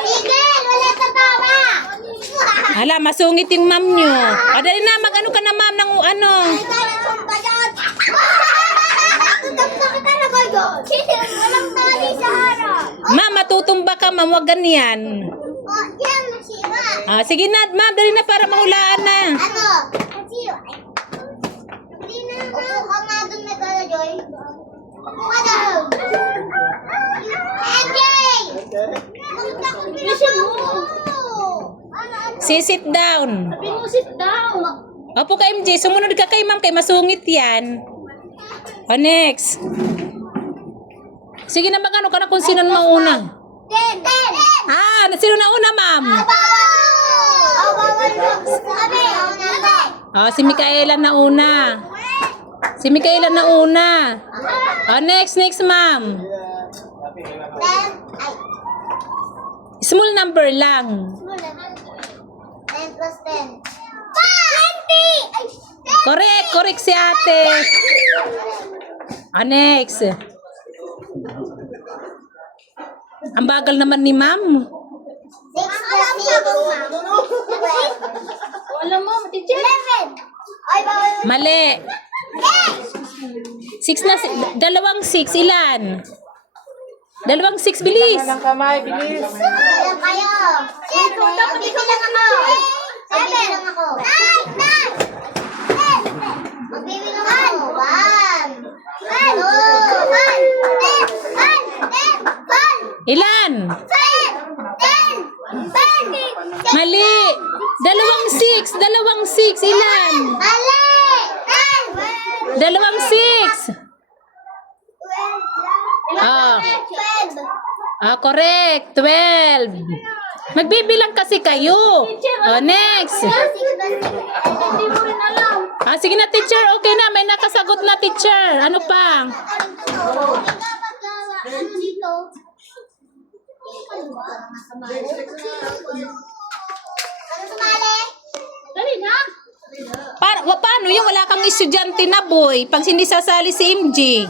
Miguel, wala sa tawa. Hala, masungit yung ma'am nyo. Dali na, mag-ano ka na ma'am ng ano. Walang tali sa harap. Ma'am, matutumba ka ma'am, wag ganyan. Yan, masira. Sige na, ma'am, dali na para mahulaan na. Ano? Masira. Hindi na. Upo ka nga doon, Megala Joy. Upo ka doon. MJ! Bilisan mo. Sit down. Sabi mo, sit down. Opo ka MJ, sumunod ka kay ma'am, kay masungit yan. Next. Sige na, mag-ano ka na kung sino mauna. 10. Sino na una ma'am? Si Micaela na una. Si Micaela na una. Next ma'am. Small number lang. 10 plus 10. 20! Correct si ate. Next. Ang bagal naman ni ma'am. 6 plus 0. Alam mo, teacher. 11. Ay, bawal. Mali. 6 na, dalawang 6, ilan? Dalawang 6, bilis. Ng kamay, bilis. Alam kayo. 7. Magbibilang ako. 7. ako. 9. Magbibilang ako. 1. 2. 1. 1. 1. 1. Ilan? 10. 10. Mali. Dalawang 6, ilan? Mali. 9. Dalawang 6. 12. Correct. 12. Magbibilang kasi kayo. Next. Hindi mo rin alam. Sige na, teacher. Okay na. May nakasagot na, teacher. Ano pa? Ano dito? Ano sumali? Dali na. Paano yung wala kang estudyante na boy? Pag hindi sasali si MJ.